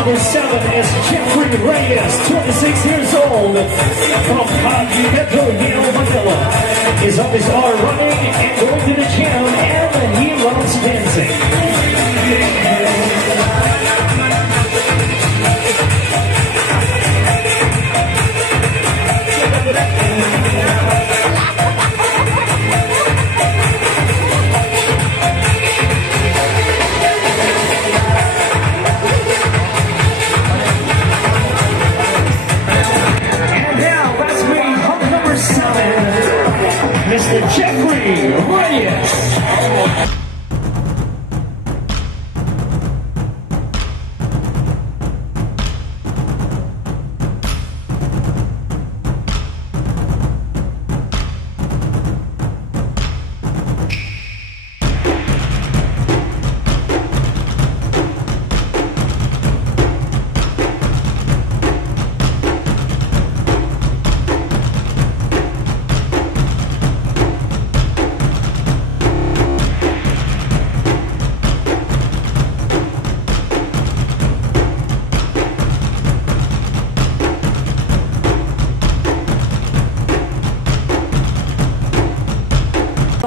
number 7 is Jeffrey Reyes, 26 years old, from Continental Hill, Manila. He's up his R running and going to the gym, and he loves dancing. Mr. Jeffrey Reyes.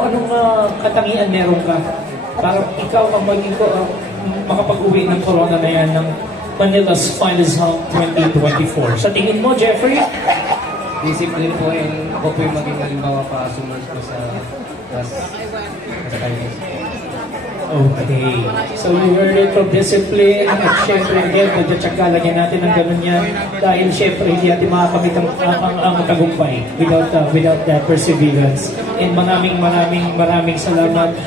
Anong katangian meron ka? Para ikaw ang makapag-uwi ng corona na yan ng Manila's Finest Hub 2024. Sa tingin mo, Jeffrey? Discipline po yung ako po yung maging halimbawa pa sumers ko sa Chinese. Okay. So you heard it from discipline at syempre again, magtsatsaga lagyan natin ng ganun yan dahil syempre hindi natin makakamit ang tagumpay without that perseverance. And maraming salamat.